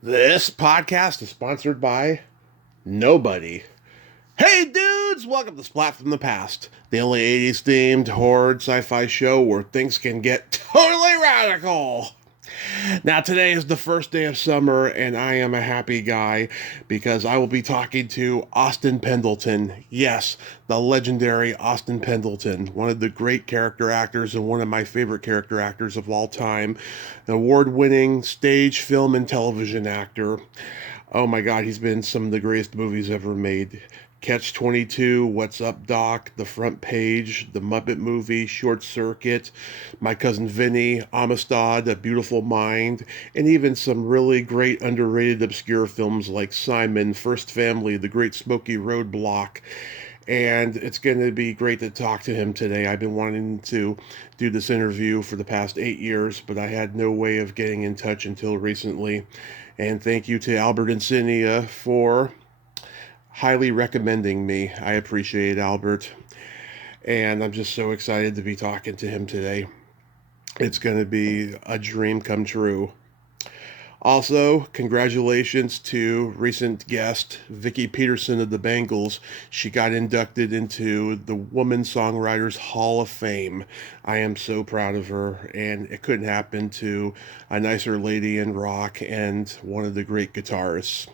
This podcast is sponsored by nobody. Hey dudes, welcome to Splat from the Past, the only 80s themed horror sci-fi show where things can get totally radical. Now today is the first day of summer and I am a happy guy because I will be talking to Austin Pendleton. Yes, the legendary Austin Pendleton, one of the great character actors and one of my favorite character actors of all time, an award-winning stage, film, and television actor. Oh my God, he's been in some of the greatest movies ever made. Catch 22, What's Up Doc, The Front Page, The Muppet Movie, Short Circuit, My Cousin Vinny, Amistad, A Beautiful Mind, and even some really great underrated obscure films like Simon, First Family, The Great Smoky Roadblock. And it's going to be great to talk to him today. I've been wanting to do this interview for the past 8 years, but I had no way of getting in touch until recently. And thank you to Albert and Cynia for highly recommending me. I appreciate it, Albert. And I'm just so excited to be talking to him today. It's going to be a dream come true. Also, congratulations to recent guest Vicki Peterson of the Bangles. She got inducted into the Woman Songwriters Hall of Fame. I am so proud of her, and it couldn't happen to a nicer lady in rock and one of the great guitarists.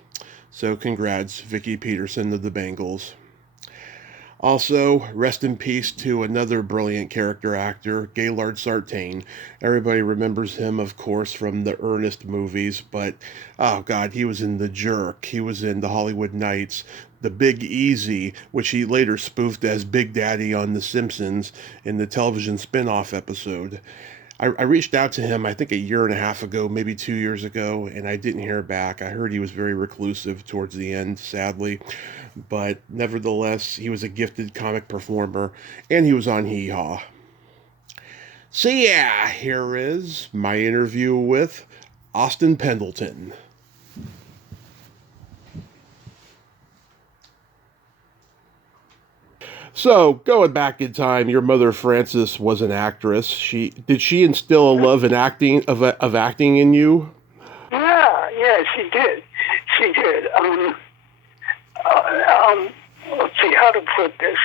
So congrats, Vicki Peterson of the Bangles. Also, rest in peace to another brilliant character actor, Gaylord Sartain. Everybody remembers him, of course, from the Ernest movies, but oh God, he was in The Jerk. He was in The Hollywood Knights, The Big Easy, which he later spoofed as Big Daddy on The Simpsons in the television spin-off episode. I reached out to him, I think a year and a half ago, maybe 2 years ago, and I didn't hear back. I heard he was very reclusive towards the end, sadly. But nevertheless, he was a gifted comic performer, and he was on Hee Haw. So yeah, here is my interview with Austin Pendleton. So, going back in time, your mother Frances was an actress. She instill a love in acting of acting in you? Yeah, she did. She did. Let's see how to put this.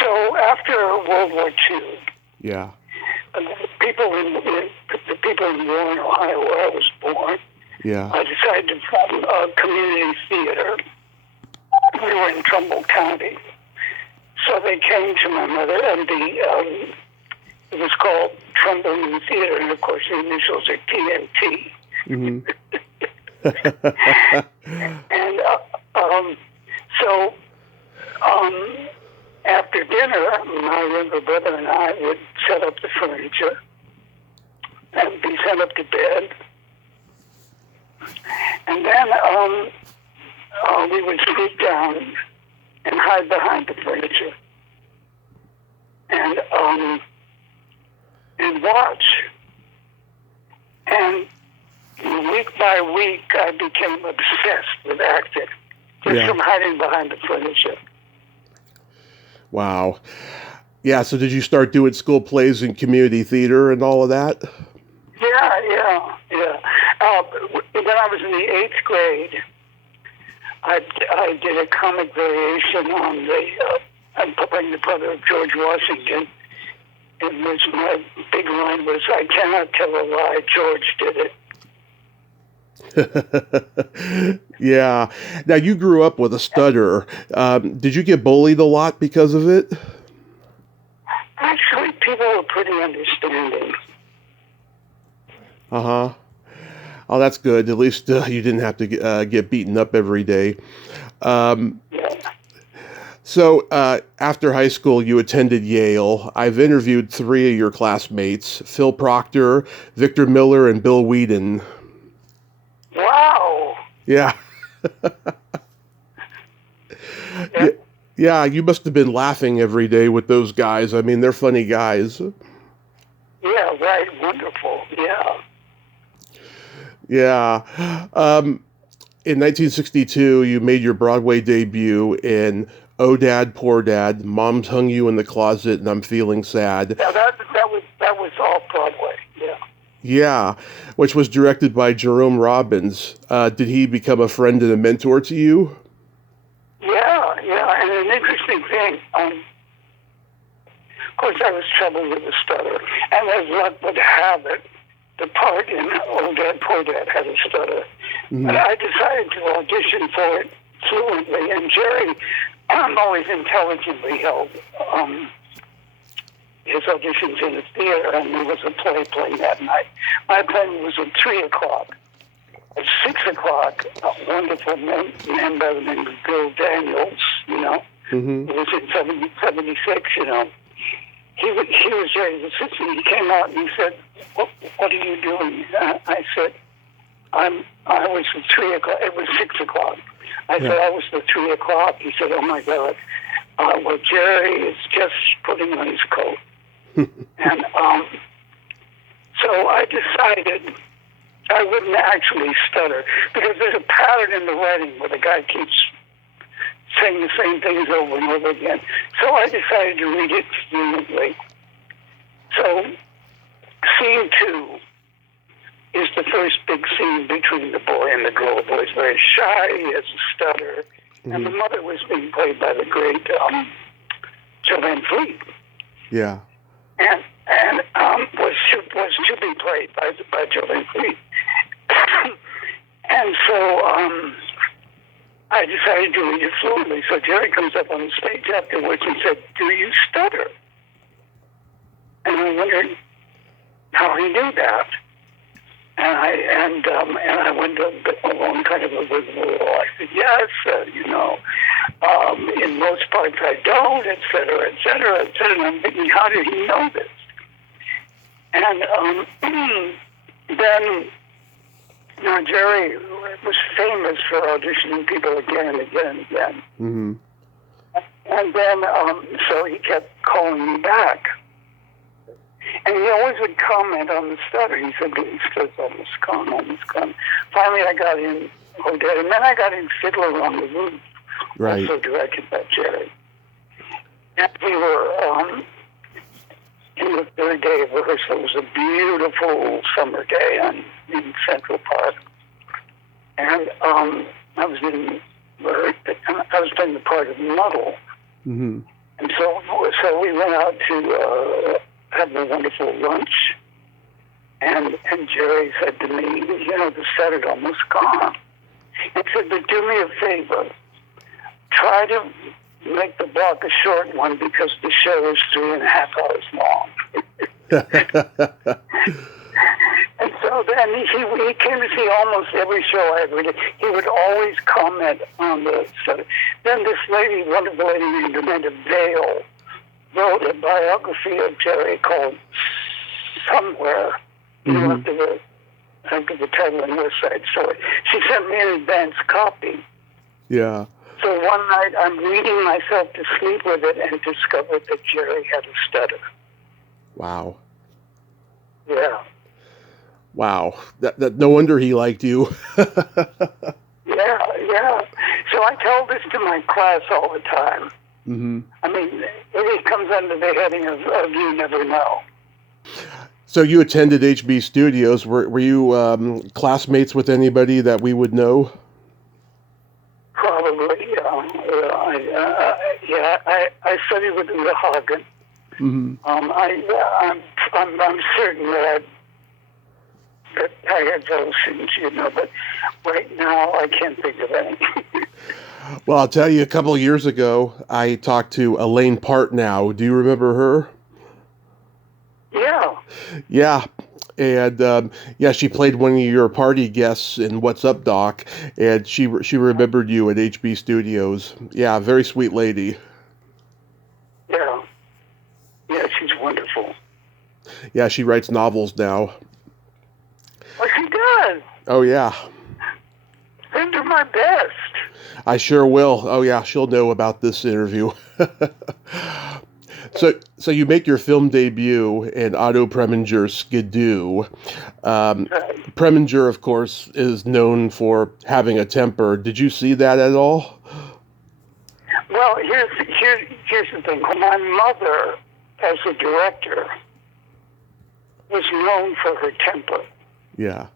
So after World War II, Yeah. the people in Warren, Ohio, where I was born, Yeah. decided to form a community theater. We were in Trumbull County, so they came to my mother, and it was called Trumbull New Theater, and of course the initials are TNT. Mm-hmm. And so after dinner, my younger brother and I would set up the furniture and be sent up to bed. And then we would sneak down and hide behind the furniture and watch. And week by week, I became obsessed with acting, just from hiding behind the furniture. Wow. Yeah, so did you start doing school plays and community theater and all of that? Yeah. When I was in the 8th grade, I did a comic variation on I'm playing the brother of George Washington, in which my big line was, "I cannot tell a lie, George did it." Yeah. Now, you grew up with a stutter. Did you get bullied a lot because of it? Actually, people were pretty understanding. Uh-huh. Oh, that's good. At least you didn't have to get beaten up every day. Yeah. So after high school, you attended Yale. I've interviewed 3 of your classmates, Phil Proctor, Victor Miller, and Bill Whedon. Wow. Yeah. Yeah. Yeah, you must have been laughing every day with those guys. I mean, they're funny guys. Yeah, right. Wonderful. Yeah. Yeah. In 1962, you made your Broadway debut in Oh Dad, Poor Dad, Mom's Hung You in the Closet, and I'm Feeling Sad. Yeah, that was all Broadway. Yeah. Yeah, which was directed by Jerome Robbins. Did he become a friend and a mentor to you? Yeah, yeah. And an interesting thing, of course, I was troubled with the stutter. And as luck would have it, the part in Old Dad, Poor Dad had a stutter. Mm-hmm. But I decided to audition for it fluently. And Jerry always intelligently held his auditions in the theater, and there was a play playing that night. My play was at 3 o'clock. At 6 o'clock, a wonderful man by the name of Bill Daniels, you know, Mm-hmm. it was in 76, you know. He was Jerry's assistant. He came out and he said, what are you doing? I said, I was at 3 o'clock. It was 6 o'clock. I said, I was at 3 o'clock. He said, oh, my God. Well, Jerry is just putting on his coat. And so I decided I wouldn't actually stutter, because there's a pattern in the writing where the guy keeps saying the same things over and over again. So I decided to read it fluently. So scene 2 is the first big scene between the boy and the girl. The boy's very shy, he has a stutter, and the mother was being played by the great Jo Van Fleet. Yeah. And was to be played by Jo Van Fleet. And so I decided to read it fluently. So Jerry comes up on the stage afterwards and said, "Do you stutter?" And I wondered how he knew that. And I went on kind of a rigmarole. I said, "Yes, in most parts I don't, et cetera, et cetera, et cetera." And I'm thinking, how did he know this? And then, Jerry was famous for auditioning people again and again and again. Mm-hmm. And then, so he kept calling me back. And he always would comment on the stutter. He said, "The stutter's almost gone, almost gone." Finally, I got in Odette, and then I got in Fiddler on the Roof, Right. also directed by Jerry. And we were in the third day of rehearsal. It was a beautiful summer day in Central Park. And I was playing the part of Muddle. Mm-hmm. And so we went out to have a wonderful lunch. And Jerry said to me, the set had almost gone. He said, "But do me a favor. Try to make the block a short one, because the show is 3.5 hours long." And so then he came to see almost every show I ever did. He would always comment on the stuff. Then this wonderful lady named Amanda Vale, wrote a biography of Jerry called Somewhere. After the title on West Side Story. She sent me an advance copy. Yeah. So one night I'm reading myself to sleep with it and discovered that Jerry had a stutter. Wow. Yeah. Wow. That no wonder he liked you. Yeah. So I tell this to my class all the time. Mm-hmm. I mean, it comes under the heading of you never know. So you attended HB Studios. Were you classmates with anybody that we would know? Probably, I studied with Uta Hagen. Mm-hmm. I'm certain that I had those things, but right now I can't think of any. Well, I'll tell you, a couple of years ago, I talked to Elaine Partnow. Do you remember her? Yeah. Yeah. And she played one of your party guests in What's Up, Doc, and she remembered you at HB Studios. Yeah, very sweet lady. Yeah, she's wonderful. Yeah, she writes novels now. Oh, she does. Oh yeah. Send her my best. I sure will. Oh yeah, she'll know about this interview. So you make your film debut in Otto Preminger's Skidoo. Preminger, of course, is known for having a temper. Did you see that at all? Well, here's the thing. My mother, as a director, was known for her temper. Yeah.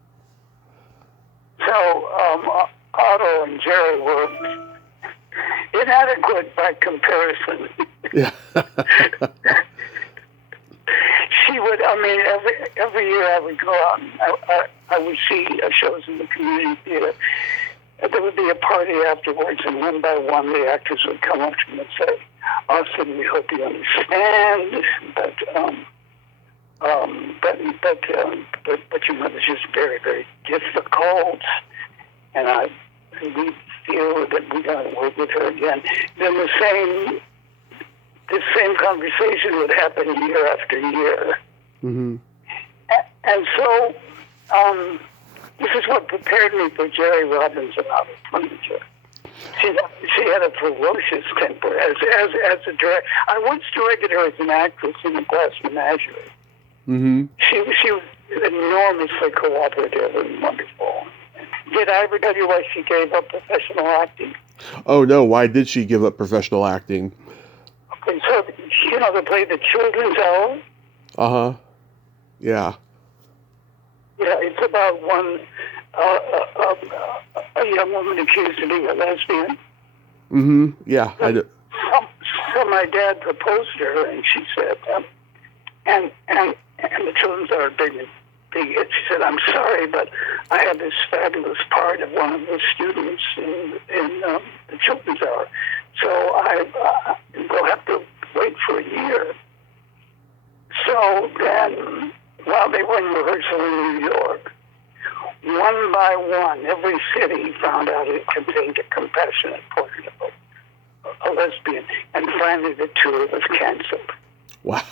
So Otto and Jerry were inadequate by comparison. Yeah. She would, I mean, every year I would go out and I would see shows in the community theater. There would be a party afterwards, and one by one the actors would come up to me and say, "Austin, we hope you understand, but your mother's just very, very difficult, and we feel that we got to work with her again." Then the same conversation would happen year after year. Mm-hmm. And so this is what prepared me for Jerry Robbins and Out of Furniture. She had a ferocious temper as a director. I once directed her as an actress in The Glass Menagerie. Mm-hmm. She was enormously cooperative and wonderful. Did I ever tell you why she gave up professional acting? Oh, no. Why did she give up professional acting? Okay, so, they play the Children's Hour. Uh-huh. Yeah. Yeah, it's about a young woman accused of being a lesbian. Mm-hmm. Yeah, I do. So my dad proposed to her, and she said, and the Children's Hour big hit. She said, "I'm sorry, but I have this fabulous part of one of the students in the Children's Hour, so I will have to wait for a year." So then, while they were in rehearsal in New York, one by one, every city found out it contained a compassionate portrait of a lesbian, and finally the tour was canceled. Wow.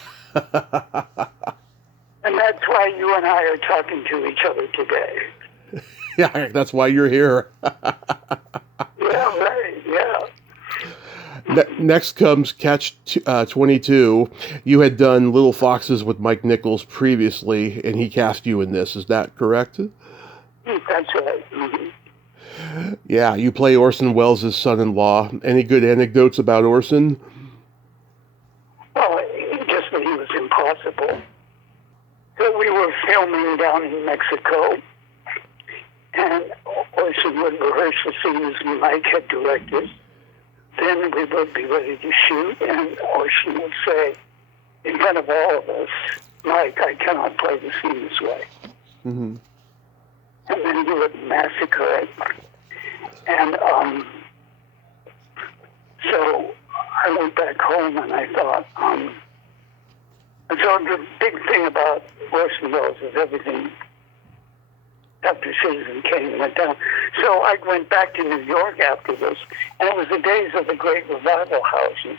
And that's why you and I are talking to each other today. Yeah, that's why you're here. Yeah, right, yeah. Next comes Catch 22. You had done Little Foxes with Mike Nichols previously, and he cast you in this. Is that correct? That's right. Mm-hmm. Yeah, you play Orson Welles' son-in-law. Any good anecdotes about Orson? Well, just that he was impossible. So we were filming down in Mexico, and Orson would rehearse the scenes Mike had directed. Then we would be ready to shoot, and Orson would say, in front of all of us, "Mike, I cannot play the scene this way." Mm-hmm. And then he would massacre it. And so I went back home, and I thought, and so the big thing about Orson Welles is everything after Citizen Kane went down. So I went back to New York after this, and it was the days of the great revival houses.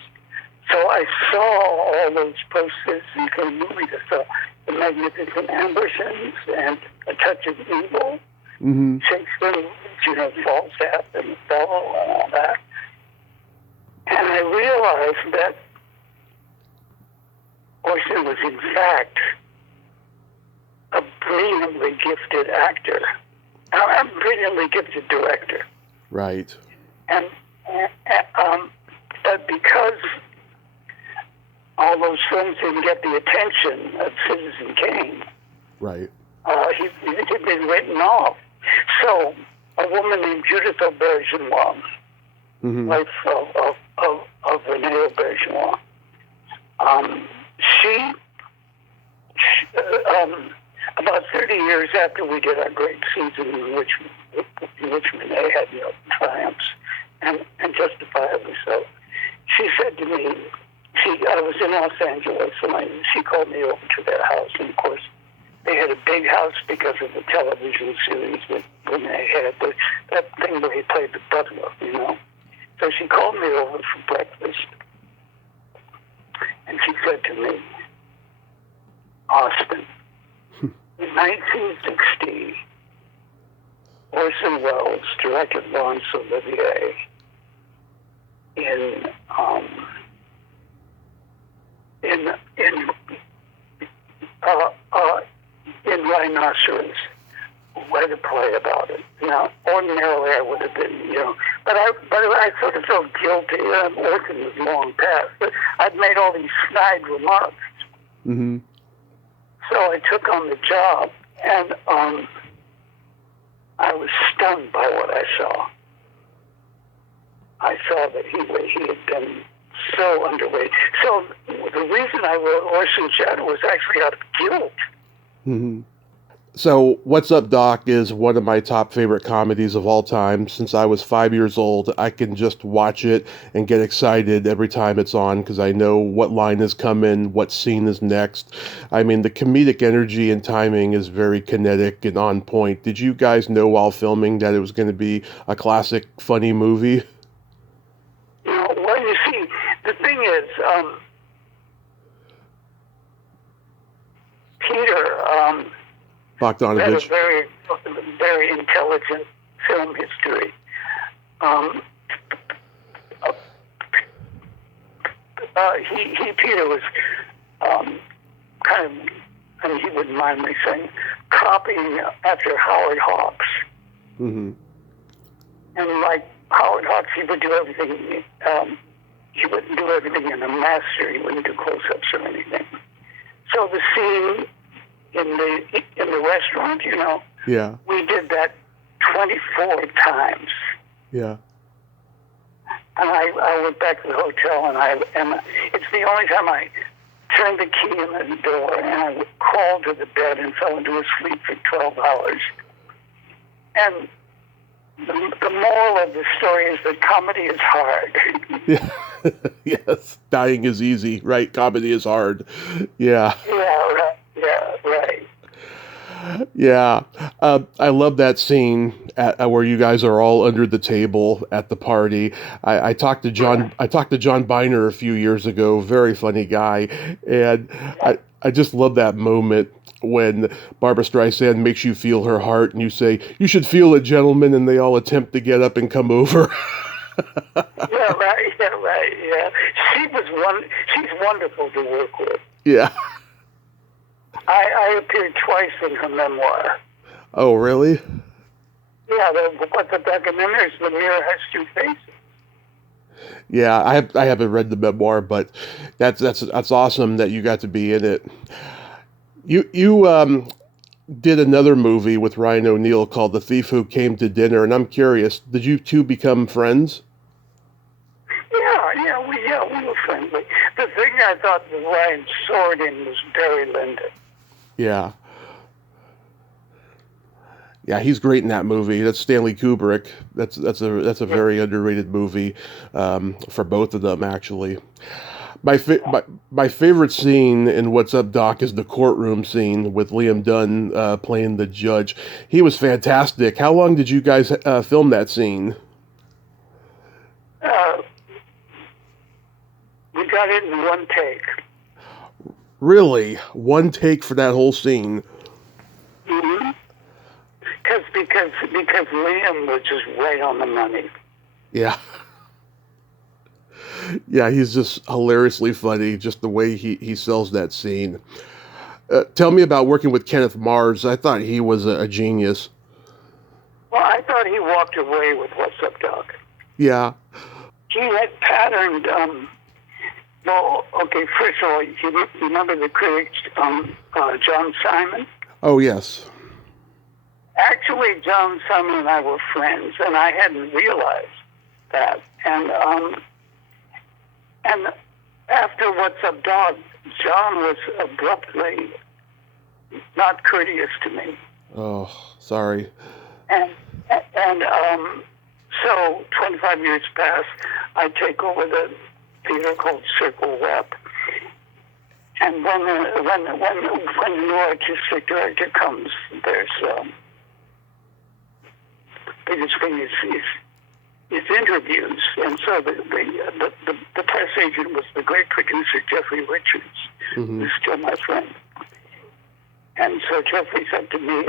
So I saw all those posters and kind of movies. I saw The Magnificent Ambitions and A Touch of Evil, Mm-hmm. Shakespeare, Falstaff and Othello and all that. And I realized that Orson was in fact a brilliantly gifted actor, a brilliantly gifted director. Right. And but because all those films didn't get the attention of Citizen Kane, Right. He'd been written off. So a woman named Judith Aubergenois, Mm-hmm. wife of Rene Aubergenois, she about 30 years after we did our great season in which Rene had triumphs, and justifiably so, she said to me, I was in Los Angeles, and she called me over to their house, and of course, they had a big house because of the television series that Rene had, that thing where he played the butler, So she called me over for breakfast, and she said to me, "Austin, in 1960, Orson Welles directed Laurence Olivier in Rhinoceros, write a play about it." Now, ordinarily I would have been, but I sort of felt guilty. Orson was long past, but I'd made all these snide remarks. Mm-hmm. So I took on the job, and I was stunned by what I saw. I saw that he had been so underweight. So the reason I wrote Horse and Shadow was actually out of guilt. Mm-hmm. So, What's Up, Doc is one of my top favorite comedies of all time. Since I was 5 years old, I can just watch it and get excited every time it's on because I know what line is coming, what scene is next. I mean, the comedic energy and timing is very kinetic and on point. Did you guys know while filming that it was going to be a classic, funny movie? Well, you see, the thing is, Peter Bogdanovich. had a very intelligent film history. Peter was kind of, I mean, he wouldn't mind me saying, copying after Howard Hawks. Mm-hmm. And like Howard Hawks, he would do everything. He wouldn't do everything in a master. He wouldn't do close-ups or anything. So the scene in the restaurant, Yeah. we did that 24 times. Yeah. And I went back to the hotel, and it's the only time I turned the key in the door, and I crawled to the bed and fell into a sleep for 12 hours. And the moral of the story is that comedy is hard. Yeah. Yes. Dying is easy, right? Comedy is hard. Yeah. Yeah, right. Yeah, right. Yeah, I love that scene where you guys are all under the table at the party. I talked to John. I talked to John Biner a few years ago. Very funny guy, and I just love that moment when Barbra Streisand makes you feel her heart, and you say, "You should feel it, gentlemen," and they all attempt to get up and come over. Yeah, right. Yeah, right. Yeah, she's wonderful to work with. Yeah. I appeared twice in her memoir. Oh, really? Yeah, but the back, and then there's The Mirror Has Two Faces. Yeah, I haven't read the memoir, but that's awesome that you got to be in it. You did another movie with Ryan O'Neal called The Thief Who Came to Dinner, and I'm curious, did you two become friends? Yeah, we were friendly. The thing I thought that Ryan soared in was Barry Lyndon. Yeah. Yeah, he's great in that movie. That's Stanley Kubrick. That's a very underrated movie for both of them, actually. My favorite scene in What's Up, Doc is the courtroom scene with Liam Dunn playing the judge. He was fantastic. How long did you guys film that scene? We got it in one take. Really? One take for that whole scene? Mm-hmm. Because Liam was just right on the money. Yeah. Yeah, he's just hilariously funny, just the way he sells that scene. Tell me about working with Kenneth Mars. I thought he was a genius. Well, I thought he walked away with What's Up, Doc. Yeah. He had patterned, well, okay, first of all, you remember the critic, John Simon? Oh, yes. Actually, John Simon and I were friends, and I hadn't realized that. And after What's Up, Dog, John was abruptly not courteous to me. Oh, sorry. And so 25 years pass, I take over the theater called Circle Rep. And when the new artistic director comes, there's biggest thing is interviews. And so the press agent was the great producer Jeffrey Richards, Mm-hmm. who's still my friend. And so Jeffrey said to me,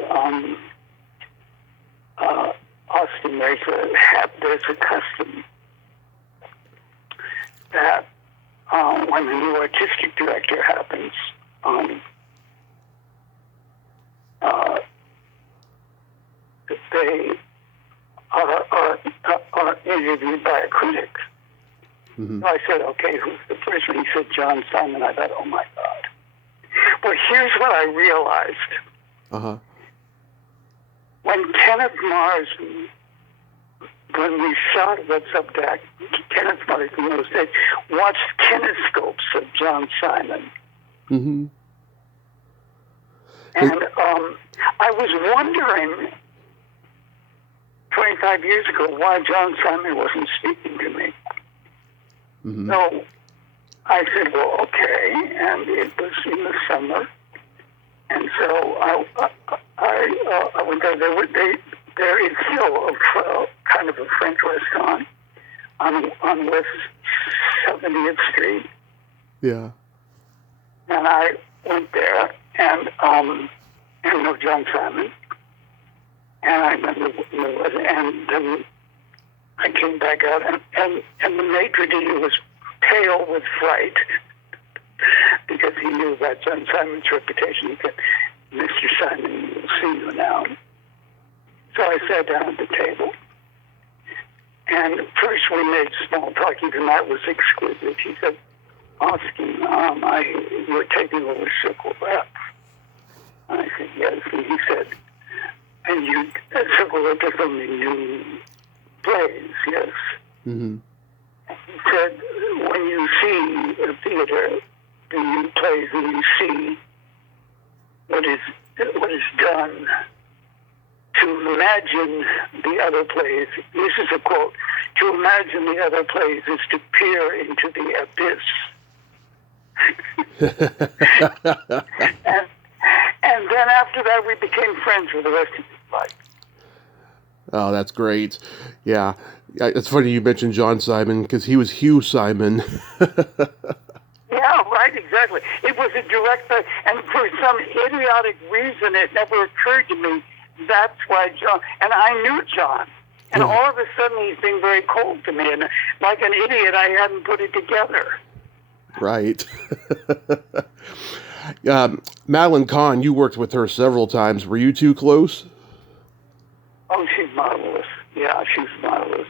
Austin, there's a custom that when the new artistic director happens, they are interviewed by a critic. Mm-hmm. So I said, okay, who's the person? He said, John Simon. I thought, oh my God. But here's what I realized. Uh-huh. When Kenneth Mars, when we shot What's Up, Dak, Kenneth Mars in those days watched kinescopes of John Simon. Mm-hmm. And I was wondering 25 years ago why John Simon wasn't speaking to me. Mm-hmm. So I said, well, okay. And it was in the summer. And so I went there. There is still kind of a French restaurant on West 70th Street. Yeah. And I went there, and no John Simon. And I remember, and then I came back out, and the maitre d' was pale with fright because he knew about John Simon's reputation. He said, Mr. Simon, we'll see you now. So I sat down at the table. And first we made small talk. Even that was exquisite. He said, Austin, you're taking over Circle Rep. And I said, yes. And he said, and you, at Circle Rep is only new plays, yes. Mm-hmm. He said, when you see a theater, the new plays, and you see what is done, to imagine the other plays, this is a quote, to imagine the other plays is to peer into the abyss. and then after that, we became friends for the rest of his life. Oh, that's great. Yeah. It's funny you mentioned John Simon because he was Hugh Simon. Yeah, right, exactly. It was a direct, and for some idiotic reason, it never occurred to me that's why John, and I knew John, and all of a sudden he's being very cold to me, and like an idiot, I hadn't put it together. Right. Madeline Kahn, you worked with her several times. Were you two close? Oh, she's marvelous. Yeah, she's marvelous.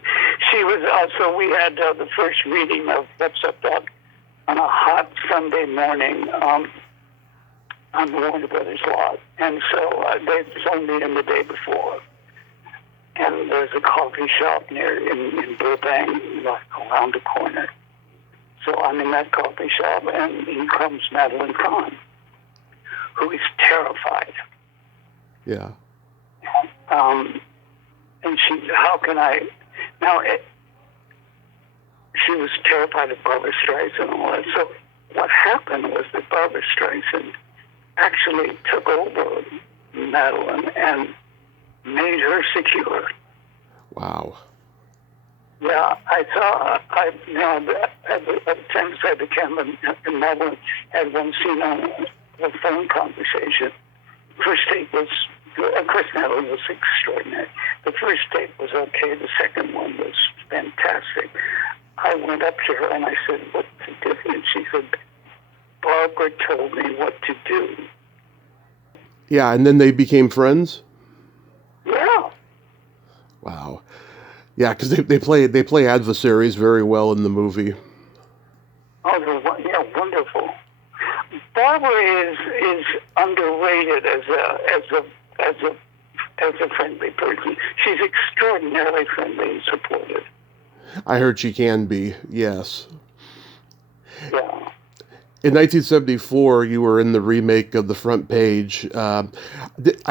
She was also, we had the first reading of What's Up, Doc on a hot Sunday morning on the Warner Brothers lot. And so they phoned me in the day before. And there's a coffee shop in Burbank, like around the corner. So I'm in that coffee shop, and in comes Madeline Kahn, who is terrified. Yeah. And she, how can I, now, she was terrified of Barbra Streisand and all that. So what happened was that Barbra Streisand actually took over Madeline and made her secure. Wow. Yeah, I saw, at the time I became, and Madeline had one scene on a phone conversation. First take was, of course, Madeline was extraordinary. The first take was okay. The second one was fantastic. I went up to her and I said, what's the difference? She said, Barbara told me what to do. Yeah, and then they became friends? Yeah. Wow. Yeah, because they play adversaries very well in the movie. Oh, yeah, wonderful. Barbara is underrated as a friendly person. She's extraordinarily friendly and supportive. I heard she can be, yes. Yeah. In 1974, you were in the remake of The Front Page. I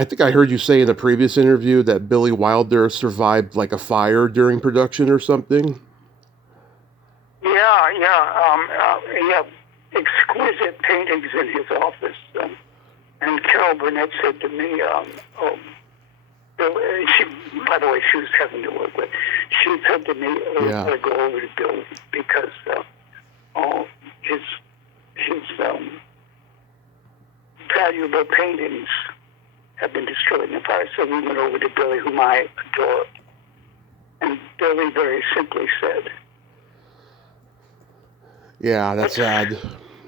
think I heard you say in a previous interview that Billy Wilder survived like a fire during production or something. Yeah. Exquisite paintings in his office. And Carol Burnett said to me, by the way, she was heaven to work with. She said to me, "We gotta go over to Bill because all his valuable paintings have been destroyed in the fire." So we went over to Billy, whom I adore, and Billy very simply said, "Yeah, that's sad.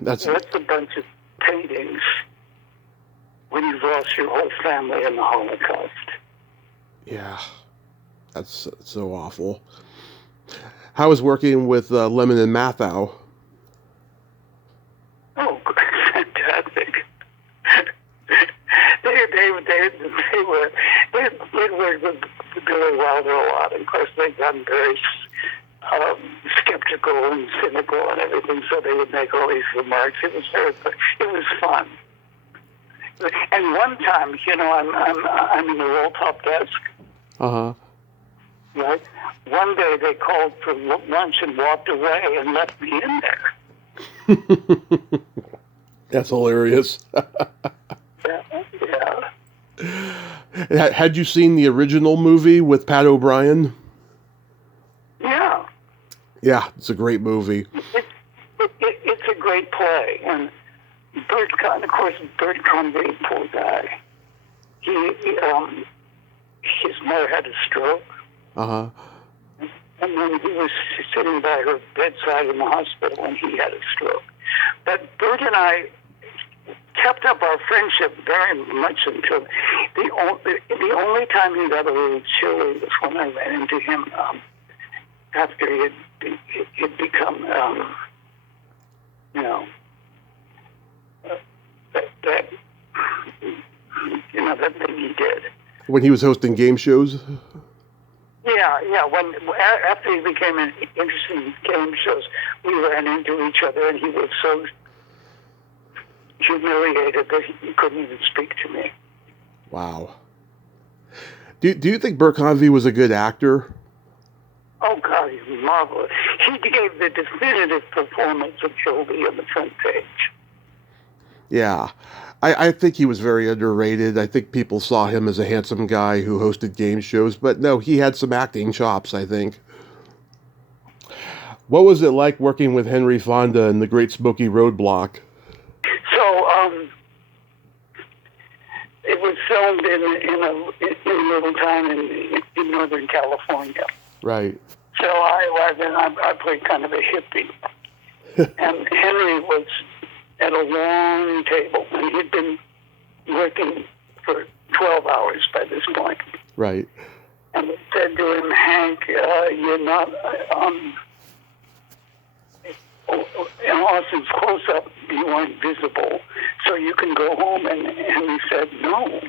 That's a bunch of paintings when you've lost your whole family in the Holocaust." Yeah, that's so awful. How was working with Lemon and Mathau? Oh, fantastic. Shirley Wilder a lot. And of course, they've gotten very skeptical and cynical and everything, so they would make all these remarks. It was fun. And one time, I'm in the roll top desk. Uh-huh. Right? One day they called for lunch and walked away and left me in there. That's hilarious. Yeah. Had you seen the original movie with Pat O'Brien? Yeah. Yeah, it's a great movie. It's a great play. And Bert Convey, poor guy, his mother had a stroke. Uh-huh. And then he was sitting by her bedside in the hospital when he had a stroke. But Bert and I kept up our friendship very much until the only time he got a little chilly was when I ran into him after he had become, that thing he did. When he was hosting game shows? Yeah. After he became interested in game shows, we ran into each other, and he was so humiliated that he couldn't even speak to me. Wow. Do you think Bert Convey was a good actor? Oh, God, he's marvelous. He gave the definitive performance of Hildy on the front page. Yeah. I think he was very underrated. I think people saw him as a handsome guy who hosted game shows, but no, he had some acting chops, I think. What was it like working with Henry Fonda in The Great Smoky Roadblock? So, it was filmed in a little town in Northern California. Right. So I arrived and I played kind of a hippie. And Henry was at a long table, and he'd been working for 12 hours by this point. Right. And they said to him, Hank, you're not, in Austin's close-up, you aren't visible, so you can go home. And he said, no.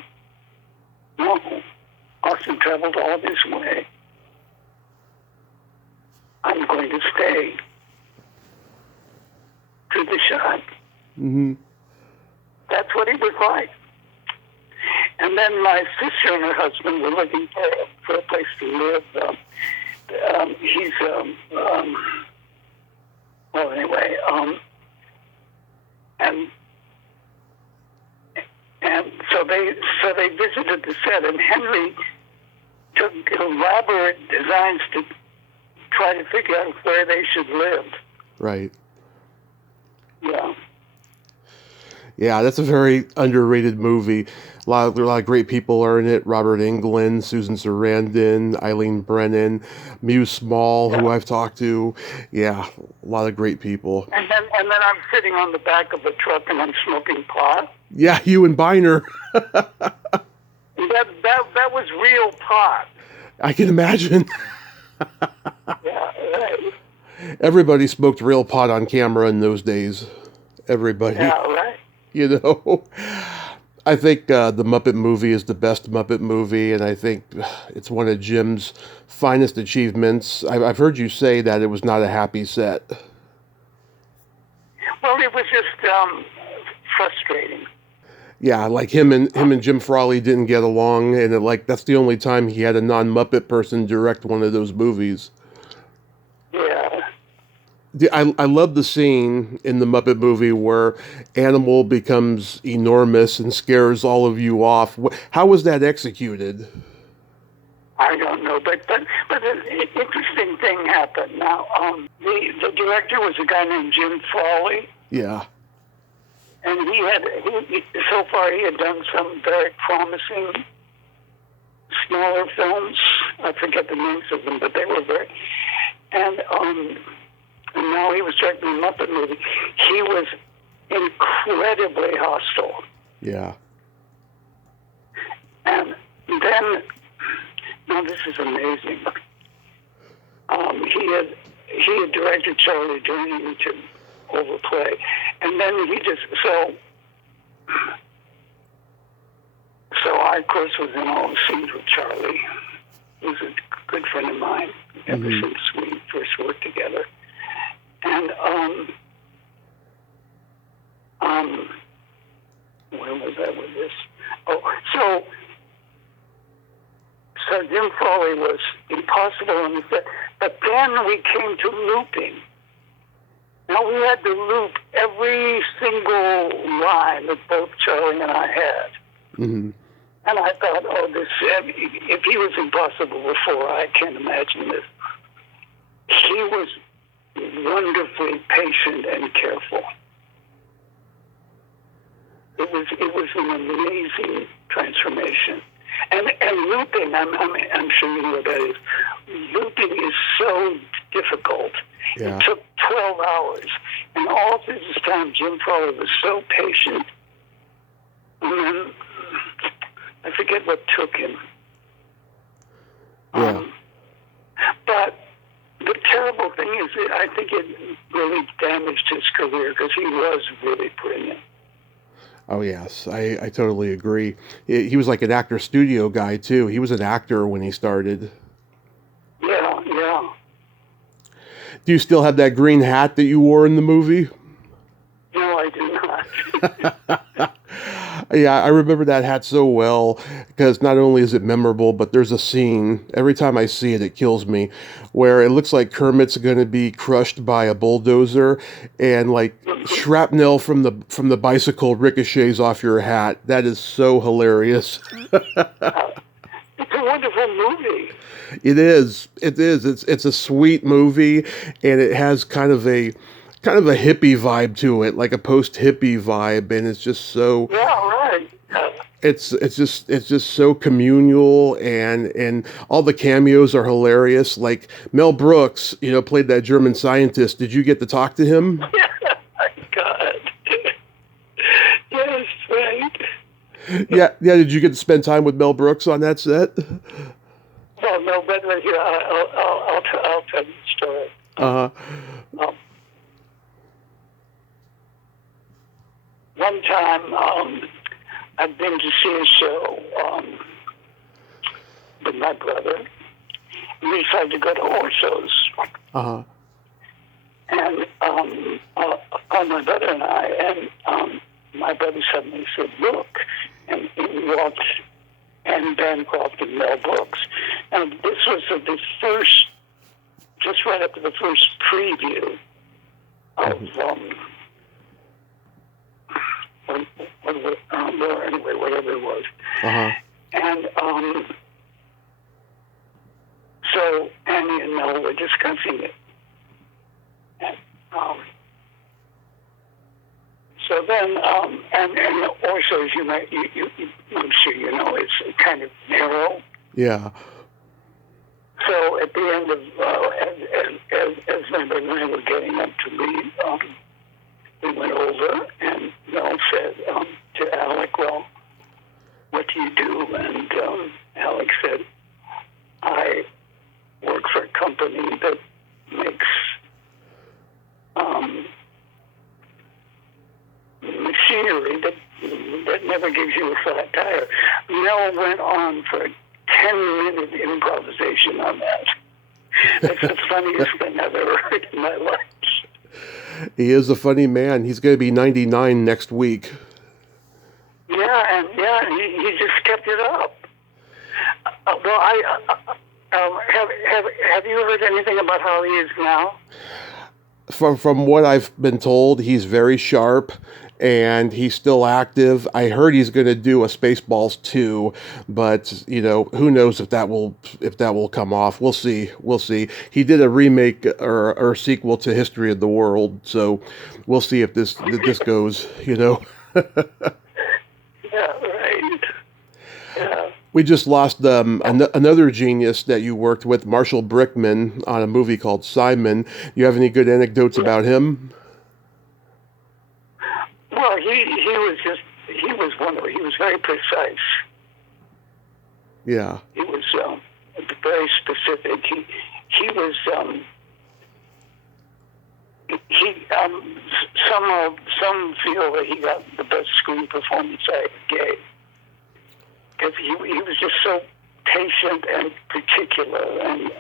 Austin traveled all this way. I'm going to stay to the shot. Mm-hmm. That's what he was like. And then my sister and her husband were looking for a place to live. And so they visited the set, and Henry took elaborate designs to try to figure out where they should live. Right. Yeah. Yeah, that's a very underrated movie. A lot of great people are in it. Robert Englund, Susan Sarandon, Eileen Brennan, Muse Small, who I've talked to. Yeah, a lot of great people. And then I'm sitting on the back of a truck and I'm smoking pot. Yeah, you and Biner. That was real pot. I can imagine. Yeah, right. Everybody smoked real pot on camera in those days. Everybody. Yeah, right. You know, I think the Muppet Movie is the best Muppet movie, and I think it's one of Jim's finest achievements. I've heard you say that it was not a happy set. Well, it was just frustrating. Yeah, like him and Jim Frawley didn't get along, and that's the only time he had a non-Muppet person direct one of those movies. Yeah. I love the scene in the Muppet Movie where Animal becomes enormous and scares all of you off. How was that executed? I don't know, but an interesting thing happened. Now, the director was a guy named Jim Frawley. Yeah. And so far he had done some very promising smaller films. I forget the names of them, but they were very... And now he was directing the Muppet Movie. He was incredibly hostile. Yeah. And then, now this is amazing. He had directed Charlie Durning to overplay, and then so I of course was in all the scenes with Charlie, was a good friend of mine ever since we first worked together. And where was I with this? Oh, so Jim Foley was impossible on the set, but then we came to looping. Now we had to loop every single line that both Charlie and I had. Mm-hmm. And I thought, oh, this, if he was impossible before, I can't imagine this. He was wonderfully patient and careful. It was an amazing transformation. And looping, I'm sure you know what that is. Looping is so difficult. Yeah. It took 12 hours. And all through this time, Jim Foley was so patient. And then, I forget what took him. Yeah. But the terrible thing is that I think it really damaged his career because he was really brilliant. Oh, yes. I totally agree. He was like an actor studio guy, too. He was an actor when he started. Yeah, yeah. Do you still have that green hat that you wore in the movie? No, I do not. Yeah, I remember that hat so well because not only is it memorable, but there's a scene, every time I see it, it kills me, where it looks like Kermit's going to be crushed by a bulldozer and like shrapnel from the bicycle ricochets off your hat. That is so hilarious. It's a wonderful movie. It is. It is. It's a sweet movie, and it has kind of a hippie vibe to it, like a post-hippie vibe, and it's just so. Yeah, right. It's just so communal, and all the cameos are hilarious. Like Mel Brooks, played that German scientist. Did you get to talk to him? Yeah, my God. Yes, right. Yeah. Did you get to spend time with Mel Brooks on that set? Well, no, but here I'll tell you the story. One time, I'd been to see a show with my brother. We decided to go to Orso's. And my brother and I, and my brother suddenly said, "Look," and he walked, and Bancroft and Mel Brooks. And this was the first, just right after the first preview of anyway, whatever it was. And so Annie and Mel were discussing it. And, so then, and also, as I'm sure you know, it's kind of narrow. Yeah. So at the end of, as my brother and I were getting up to leave, we went over, and Mel said to Alec, "Well, what do you do?" And Alec said, "I work for a company that makes machinery that never gives you a flat tire." Mel went on for a 10-minute improvisation on that. That's the funniest thing I've ever heard in my life. He is a funny man. He's going to be 99 next week. Yeah, he just kept it up. Have you heard anything about how he is now? From what I've been told, he's very sharp and he's still active. I heard he's going to do a Spaceballs 2, but who knows if that will come off. We'll see. He did a remake or sequel to History of the World, so we'll see if this goes. Yeah, right. Yeah. We just lost another genius that you worked with, Marshall Brickman, on a movie called Simon. You have any good anecdotes about him? Well, he was wonderful. He was very precise. Yeah. He was very specific. He was some feel that he got the best screen performance I ever gave. Because he was just so patient and particular, and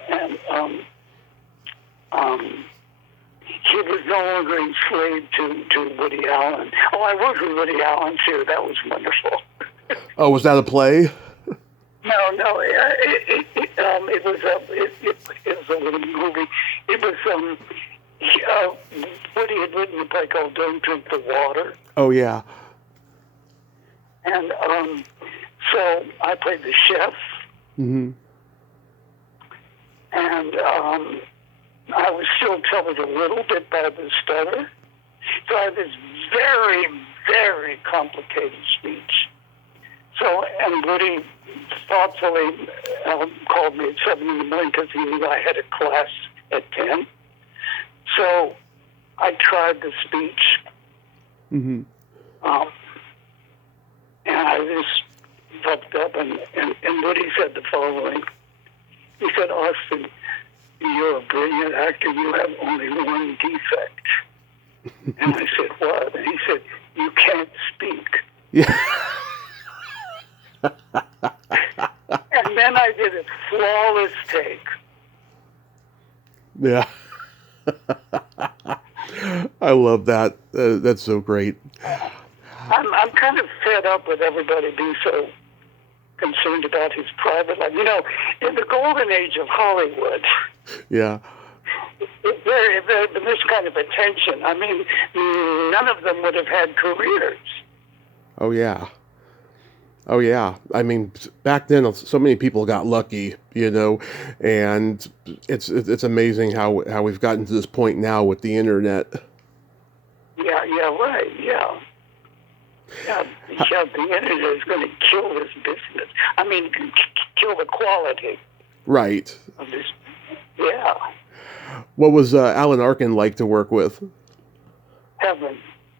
he was no longer enslaved to Woody Allen. Oh, I worked with Woody Allen too. That was wonderful. Oh, was that a play? No, it was a little movie. It was Woody had written a play called "Don't Drink the Water." Oh yeah. And so I played the chef, Mm-hmm. and I was still troubled a little bit by the stutter. So I had this very, very complicated speech. So, and Woody thoughtfully called me at 7 in the morning because he knew I had a class at 10. So I tried the speech. Mm-hmm. And I just fucked up, and Woody said the following. He said, "Austin, you're a brilliant actor. You have only one defect." And I said, "What?" And he said, "You can't speak." Yeah. And then I did a flawless take. Yeah. I love that. That's so great. I'm kind of fed up with everybody being so concerned about his private life. You know, in the golden age of Hollywood, Yeah. this kind of attention, I mean, none of them would have had careers. Oh yeah. Oh yeah. I mean, back then, so many people got lucky, and it's amazing how we've gotten to this point now with the internet. Yeah, right, yeah. Yeah, the internet is going to kill this business. I mean, kill the quality Right. of this. Yeah. What was Alan Arkin like to work with? Heaven.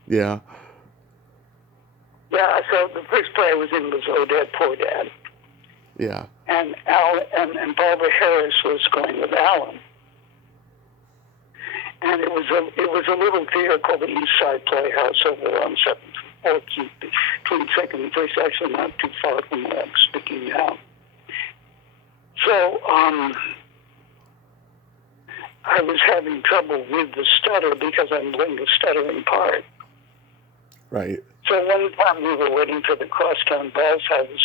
Yeah. Yeah, so the first play I was in was Oh Dad, Poor Dad. Yeah. And and Barbara Harris was going with Alan. And it was a little theater called the East Side Playhouse over on 7th, between 2nd and 1st, actually not too far from where I'm speaking now. So I was having trouble with the stutter because I'm playing the stuttering part. Right. So one time we were waiting for the crosstown bus. I was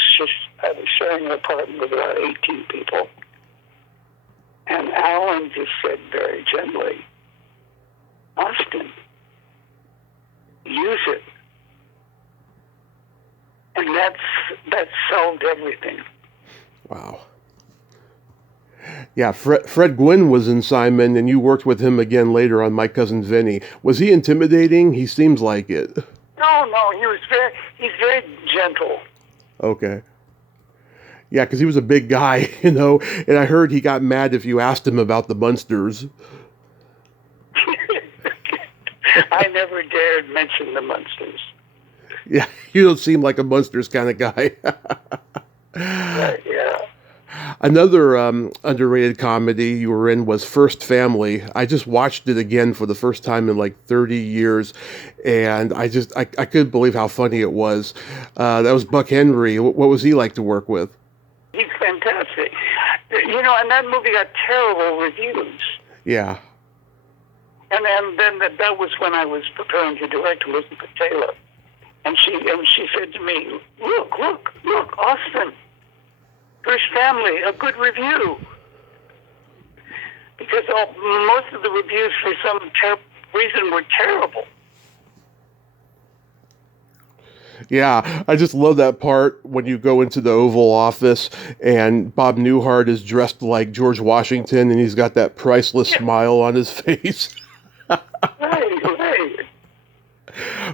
sharing an apartment with about 18 people. And Alan just said very gently, "Austin, use it." And that solved everything. Wow. Yeah, Fred Gwynn was in Simon, and you worked with him again later on My Cousin Vinny. Was he intimidating? He seems like it. No, he's very gentle. Okay. Yeah, because he was a big guy, and I heard he got mad if you asked him about the Munsters. I never dared mention the Munsters. Yeah, you don't seem like a Munsters kind of guy. Right, yeah. Another underrated comedy you were in was First Family. I just watched it again for the first time in like 30 years, and I couldn't believe how funny it was. That was Buck Henry. What was he like to work with? He's fantastic. And that movie got terrible reviews. Yeah. And then that was when I was preparing to direct Elizabeth Taylor. And she said to me, look, Austin, First Family, a good review. Because most of the reviews for some reason were terrible. Yeah, I just love that part when you go into the Oval Office and Bob Newhart is dressed like George Washington and he's got that priceless smile on his face. Right.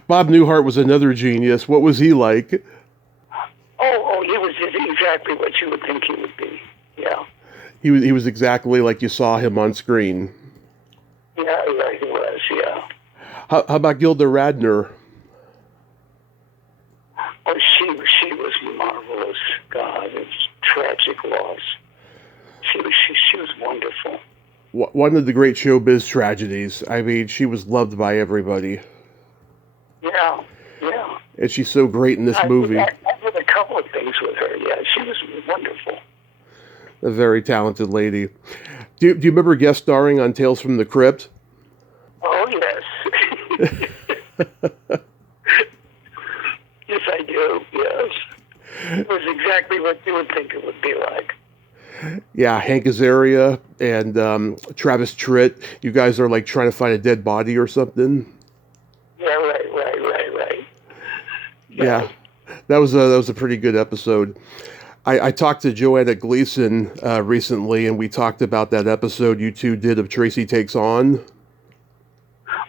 Bob Newhart was another genius. What was he like? Oh, he was just exactly what you would think he would be. Yeah. He was exactly like you saw him on screen. Yeah, he was, yeah. How about Gilda Radner? Oh, she was marvelous. God, it's tragic loss. She was wonderful. One of the great showbiz tragedies. I mean, she was loved by everybody. Yeah. And she's so great in this movie. I did a couple of things with her. Yeah, she was wonderful. A very talented lady. Do you remember guest starring on Tales from the Crypt? Oh, yes. Yes, I do, yes. It was exactly what you would think it would be like. Yeah, Hank Azaria and Travis Tritt. You guys are like trying to find a dead body or something. Yeah, right. Yeah, that was a pretty good episode. I talked to Joanna Gleason recently, and we talked about that episode you two did of Tracy Takes On.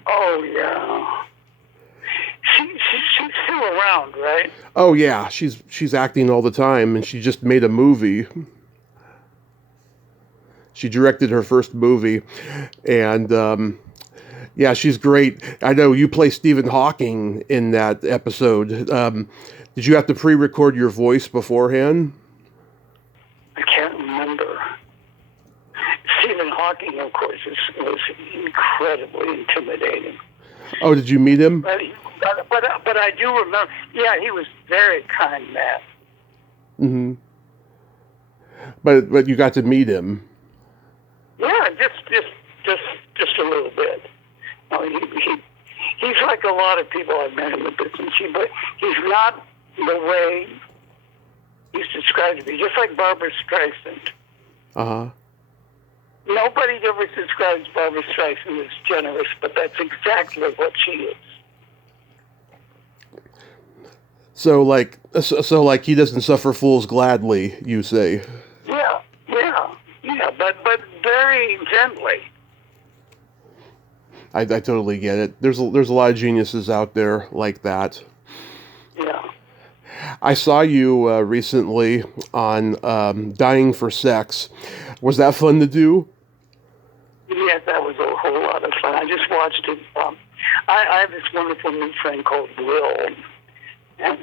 Oh, yeah. She's still around, right? Oh yeah, she's acting all the time, and she just made a movie. She directed her first movie, and yeah, she's great. I know you play Stephen Hawking in that episode. Did you have to pre-record your voice beforehand? I can't remember. Stephen Hawking, of course, was incredibly intimidating. Oh, did you meet him? But I do remember. Yeah, he was very kind man. Mm-hmm. But you got to meet him. Yeah, just a little bit. He's like a lot of people I've met in the business, but he's not the way he's described to be. Just like Barbara Streisand. Uh-huh. Nobody ever describes Barbara Streisand as generous, but that's exactly what she is. So like he doesn't suffer fools gladly, you say? Yeah, but very gently. I totally get it. There's a lot of geniuses out there like that. Yeah. I saw you recently on Dying for Sex. Was that fun to do? Yeah, that was a whole lot of fun. I just watched it. I have this wonderful new friend called Will, and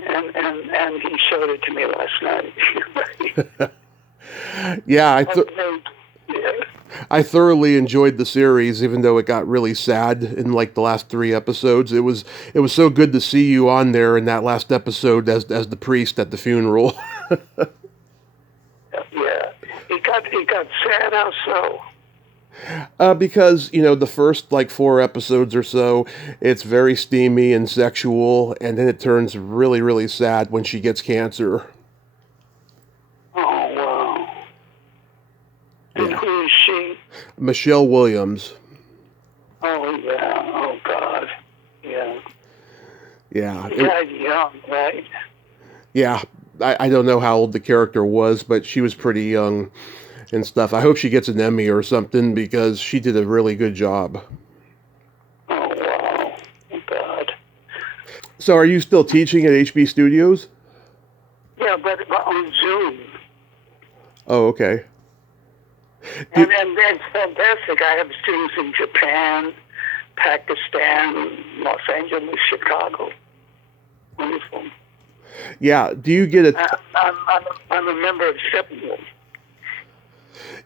he showed it to me last night. Yeah, I thoroughly enjoyed the series, even though it got really sad in like the last 3 episodes. It was so good to see you on there in that last episode as the priest at the funeral. Yeah, it got sad. How so? Because, the first like 4 episodes or so, it's very steamy and sexual, and then it turns really, really sad when she gets cancer. Oh, wow. And who is she? Michelle Williams. Oh, yeah. Oh, God. Yeah. Yeah. She died young, right? Yeah. I don't know how old the character was, but she was pretty young and stuff. I hope she gets an Emmy or something because she did a really good job. Oh, wow. Oh, God. So are you still teaching at HB Studios? Yeah, but on Zoom. Oh, okay. And that's fantastic. I have students in Japan, Pakistan, Los Angeles, Chicago. Wonderful. Yeah. Do you get a? I'm a member of SIPNL.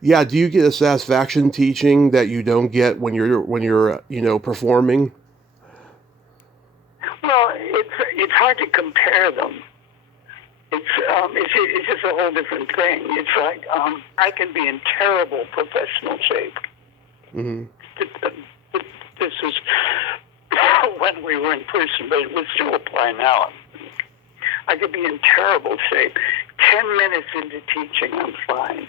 Yeah. Do you get a satisfaction teaching that you don't get when you're performing? Well, it's hard to compare them. It's just a whole different thing. It's like I can be in terrible professional shape. Mm-hmm. This is when we were in person, but it would still apply now. I could be in terrible shape. 10 minutes into teaching, I'm fine.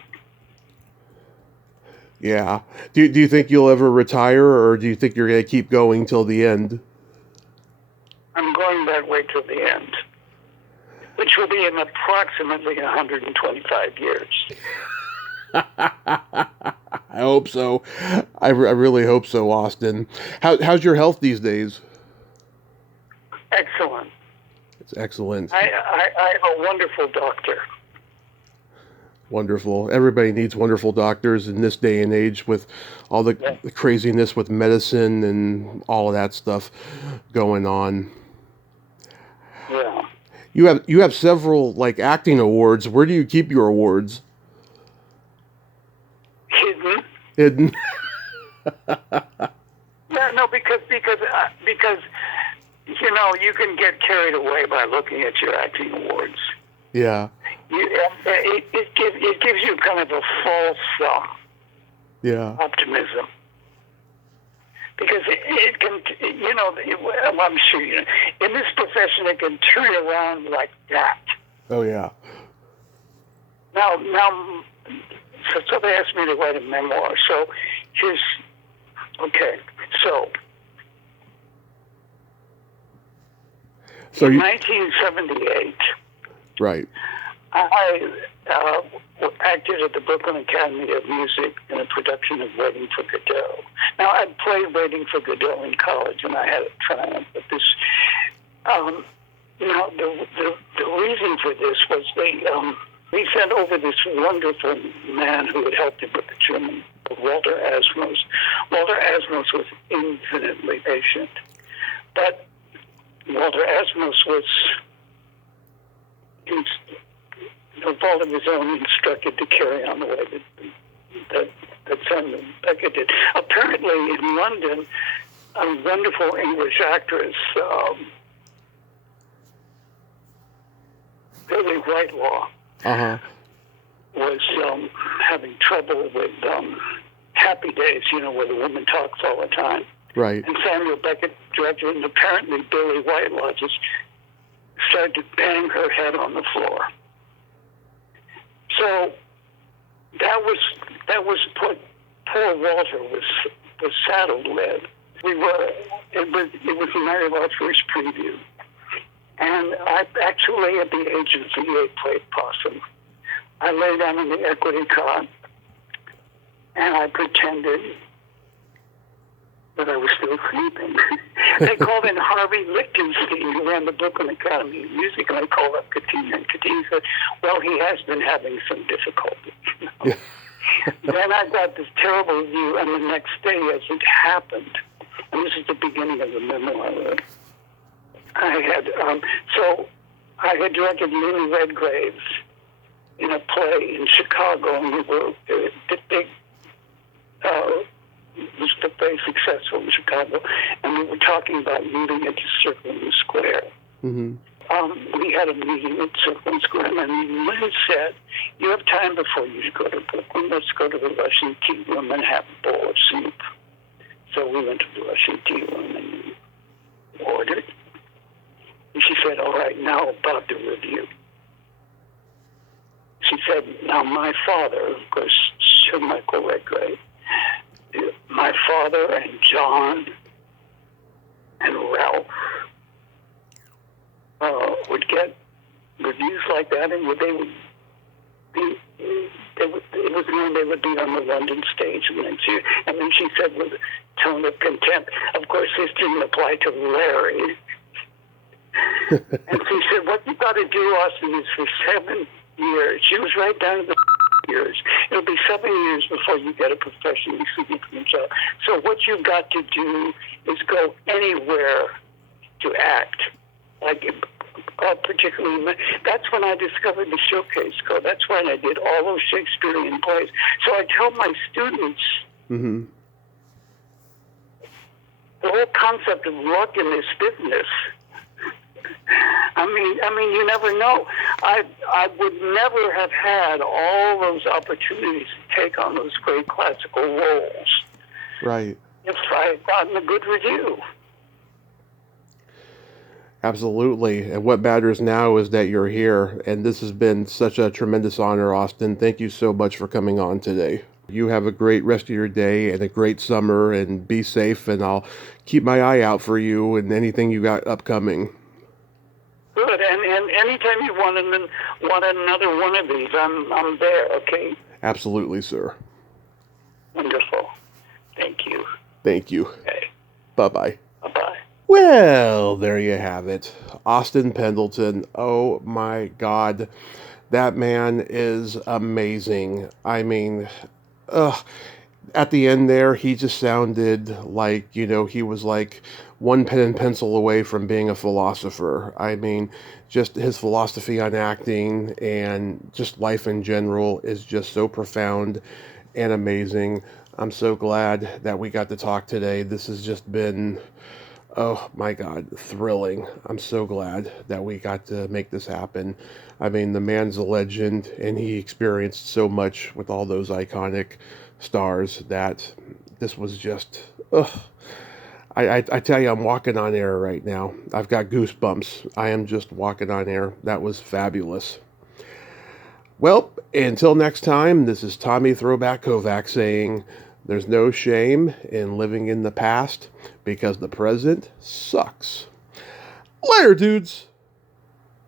Yeah. Do you think you'll ever retire, or do you think you're going to keep going till the end? I'm going that way till the end, which will be in approximately 125 years. I hope so. I really hope so, Austin. How's your health these days? Excellent. It's excellent. I have a wonderful doctor. Wonderful. Everybody needs wonderful doctors in this day and age with all the craziness with medicine and all of that stuff going on. Yeah. You have several like acting awards. Where do you keep your awards? Hidden. Yeah, no, because you can get carried away by looking at your acting awards. Yeah. it gives you kind of a false optimism. Because it can, I'm sure, in this profession, it can turn around like that. Oh, yeah. Now, so they asked me to write a memoir. So here's, okay, so in 1978, right. I acted at the Brooklyn Academy of Music in a production of Waiting for Godot. Now, I played Waiting for Godot in college, and I had a triumph. But this, the reason for this was they sent over this wonderful man who had helped him with the German, Walter Asmus. Walter Asmus was infinitely patient, but Walter Asmus was, no fault of his own, instructed to carry on the way that Samuel Beckett did. Apparently, in London, a wonderful English actress, Billy Whitelaw, was having trouble with Happy Days, where the woman talks all the time. Right. And Samuel Beckett directed, and apparently Billy Whitelaw just started to bang her head on the floor. So that was what poor Walter was saddled with. It was Mary Law's first preview, and I actually at the age of VA played possum. I lay down in the equity cot, and I pretended that I was still sleeping. They called in Harvey Lichtenstein, who ran the Brooklyn Academy of Music, and I called up Katina, and Katina said, well, he has been having some difficulty. Then I got this terrible review, and the next day, as it happened, and this is the beginning of the memoir, I had directed Lily Redgrave's in a play in Chicago, and we were was very successful in Chicago, and we were talking about moving it to Circle and Square. Mm-hmm. We had a meeting at Circle and Square, and Lynn said, you have time before you go to Brooklyn, let's go to the Russian tea room and have a bowl of soup. So we went to the Russian tea room and ordered. And she said, all right, now about the review. She said, now my father, of course, Sir Michael Redgrave, my father and John and Ralph would get reviews like that, and it was known they would be on the London stage next year. And then she said with a tone of contempt, of course this didn't apply to Larry. And she said, what you got to do, Austin, is for 7 years. She was right down to the years. It'll be 7 years before you get a professionally significant job. So what you've got to do is go anywhere to act. Like, particularly, that's when I discovered the showcase code. That's when I did all those Shakespearean plays. So I tell my students, the whole concept of luck in this business. I mean, you never know. I would never have had all those opportunities to take on those great classical roles. Right. If I had gotten a good review. Absolutely. And what matters now is that you're here. And this has been such a tremendous honor, Austin. Thank you so much for coming on today. You have a great rest of your day and a great summer, and be safe. And I'll keep my eye out for you and anything you got upcoming. Good. And anytime you want another one of these, I'm there, okay? Absolutely, sir. Wonderful. Thank you. Thank you. Okay. Bye-bye. Bye-bye. Well, there you have it. Austin Pendleton. Oh, my God. That man is amazing. I mean, at the end there, he just sounded like, he was like one pen and pencil away from being a philosopher. I mean, just his philosophy on acting and just life in general is just so profound and amazing. I'm so glad that we got to talk today. This has just been Oh my God, thrilling. I'm so glad that we got to make this happen. I mean, the man's a legend, and he experienced so much with all those iconic stars that this was just, ugh. I tell you, I'm walking on air right now. I've got goosebumps. I am just walking on air. That was fabulous. Well, until next time, this is Tommy Throwback Kovac saying there's no shame in living in the past because the present sucks. Later, dudes!